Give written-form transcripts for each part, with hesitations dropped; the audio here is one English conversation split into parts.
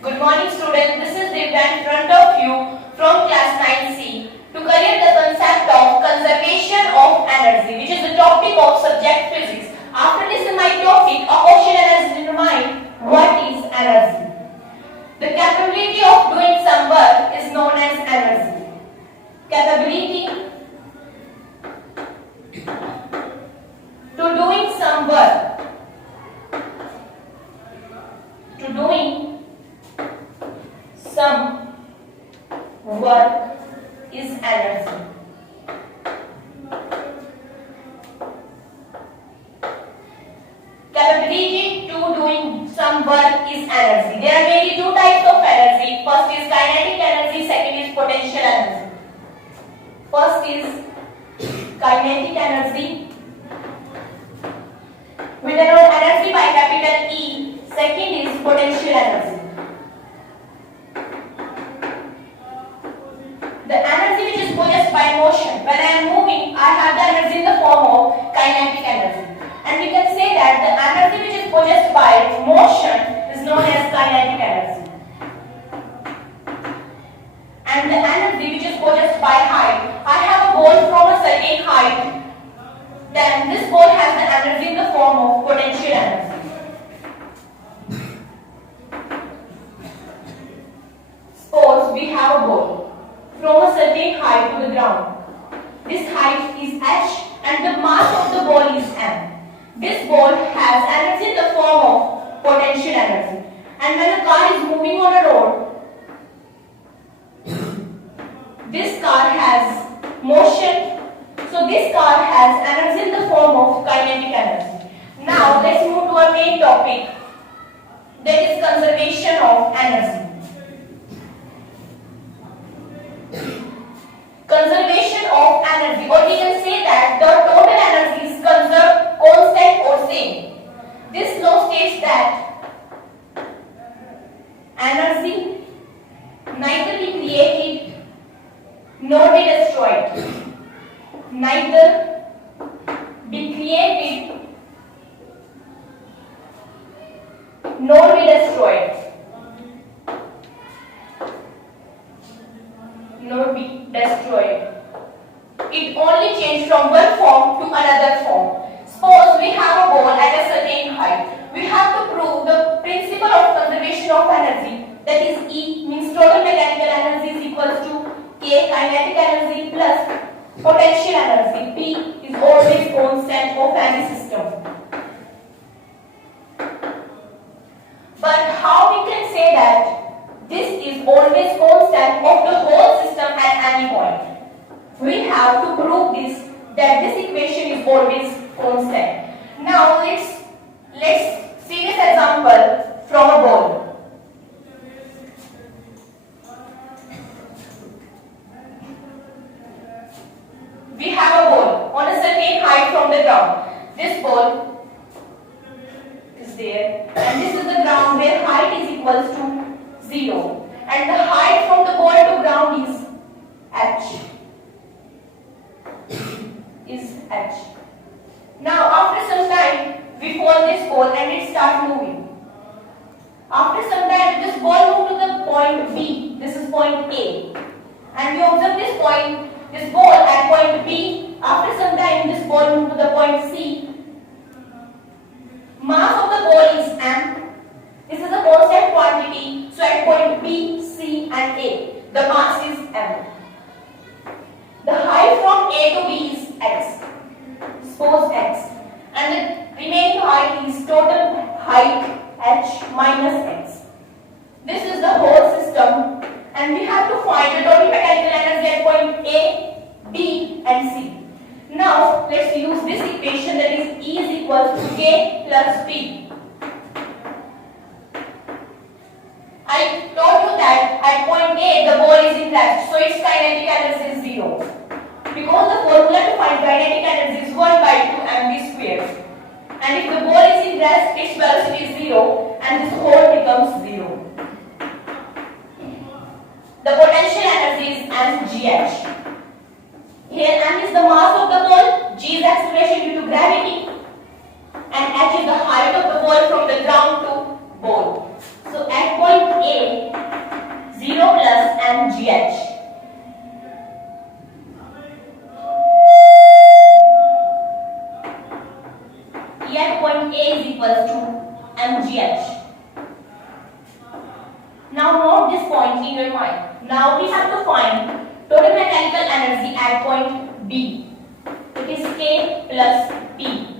Good morning students, this is Divya in front of you from class 9C to cover the concept of conservation of energy, which is the topic of subject physics. After this in my topic, a question arises in your mind, what is energy? The capability of doing some work is known as energy. Capability to doing some work. To doing some work is energy. Capability to doing some work is energy. There are mainly two types of energy. First is kinetic energy, second is potential energy. First is kinetic energy. We denote energy by capital E. Second is potential energy. The energy which is possessed by motion. When I am moving, I have the energy in the form of kinetic energy. And we can say that the energy which is possessed by motion is known as kinetic energy. And the energy which is possessed by height. I have a ball from a certain height. Then this ball has the energy in the form of potential energy. Suppose we have a ball from a certain height to the ground. This height is h and the mass of the ball is m. This ball has energy in the form of potential energy. And when a car is moving on a road, this car has motion. So this car has energy in the form of kinetic energy. Now let's move to our main topic, that is conservation of energy. Conservation of energy, or we can say that the total energy is conserved, constant or same. This law states that energy neither be created nor be destroyed. Neither be created nor be destroyed. Nor be destroyed. It only changes from one form to another form. Suppose we have a ball at a certain height. We have to prove the principle of conservation of energy. That is E means total mechanical energy is equals to K kinetic energy plus potential energy. P is always constant of any system. But how we can say that this is always constant of the whole system at any point? We have to prove this, that this equation is always constant. Now let's see this example from a ball. We have a ball on a certain height from the ground. This ball is there, and this is the ground where height is equals to 0, and the height from the ball to ground is h. Now after some time we fold this ball and it starts moving. After some time this ball moves to the point B. This is point A, and we observe this ball at point B. After some time this ball moves to the point C. Mass of the ball is m. This is a constant quantity. So at point B, C and A, the mass is m. The height from A to B is x. Suppose x. And the remaining height is total height h minus x. This is the whole system, and we have to find the total mechanical energy at point A, B and C. Now let's use this equation, that is E is equals to K plus P. I told you that at point A the ball is in rest, so its kinetic energy is 0. Because the formula to find kinetic energy is 1 by 2 mv squared. And if the ball is in rest, its velocity is 0 and this whole becomes 0. The potential energy is mgh. Here m is the mass of the ball, g is acceleration due to gravity, and h is the height of the ball from the ground to ball. So at point A, this point in your mind. Now we have to find total mechanical energy at point B. It is K plus P.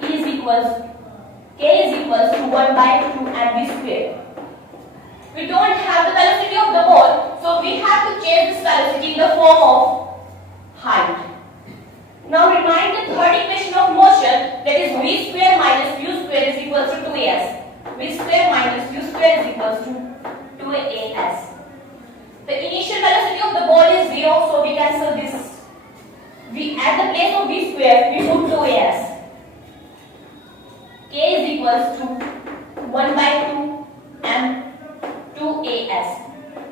K is equals to 1 by 2 mv square. We don't have the velocity of the ball, so we have to change this velocity in the form of height. Now remind the third equation of motion, that is v square minus u square is equals to 2as. V square minus u square is equals to 2as. The initial velocity of the ball is 0, so we cancel this. At the place of v square, we put 2as. K is equals to 1 by 2 m 2as.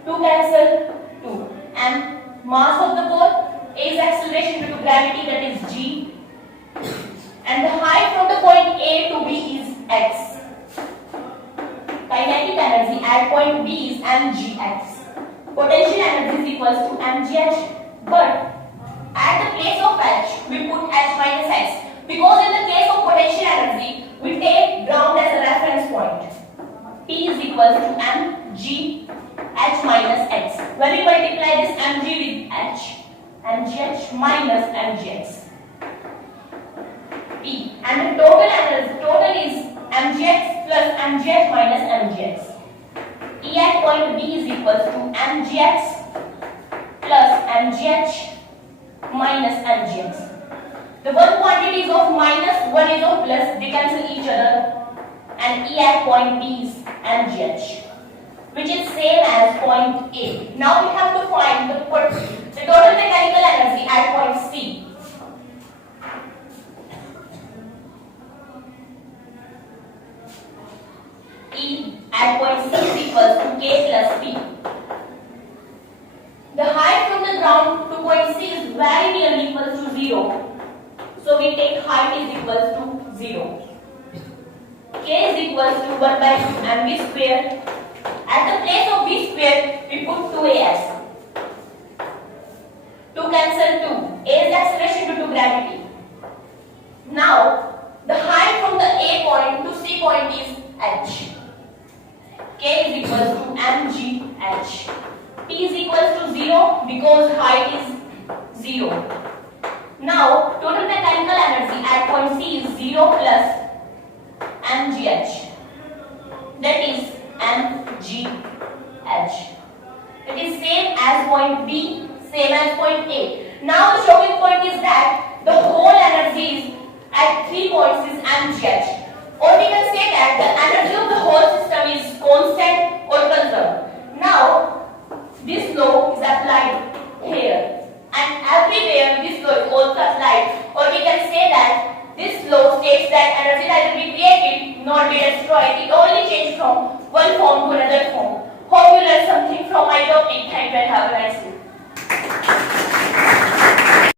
2 cancel 2. M mass of the ball, A is acceleration due to gravity, that is g. And the height from the point A to B is x. Kinetic energy at point B is mgx. Potential energy is equals to mgh. But at the place of h, we put h minus x. Because in the case of potential energy, we take ground as a reference point. P is equals to mg h minus x. When we multiply this mg with h, mgh minus mgx. P. And the total is mgx plus mgh minus mgx. E at point B is equals to mgx plus mgh minus mgx. The one quantity is of minus, one is of plus, they cancel each other, and E at point B is mgh, which is same as point A. Now we have to find the total mechanical energy at point C. E at point C is equals to K plus P. The height from the ground to point C is very nearly equals to 0. So we take height is equals to 0. K is equals to 1 by 2 mv square. At the place of v square, we put 2as. 2 cancel 2. A is acceleration due to gravity. Now, the height from the A point to C point is h. K is equals to mgh. P is equals to 0 because height is 0. Now, total mechanical energy at point C is 0 plus mgh. That is mgh. It is same as point B, same as point A. Now, the shocking point is that the whole energy is at 3 points is mgh. Or we can say that the energy of the whole system is constant or conserved. Now, this law is applied here. And everywhere this law is also applied. Or we can say that this law states that energy neither be created nor be destroyed. It only changes from one form to another form. Hope you learned something from my topic. Thank you and have a nice day.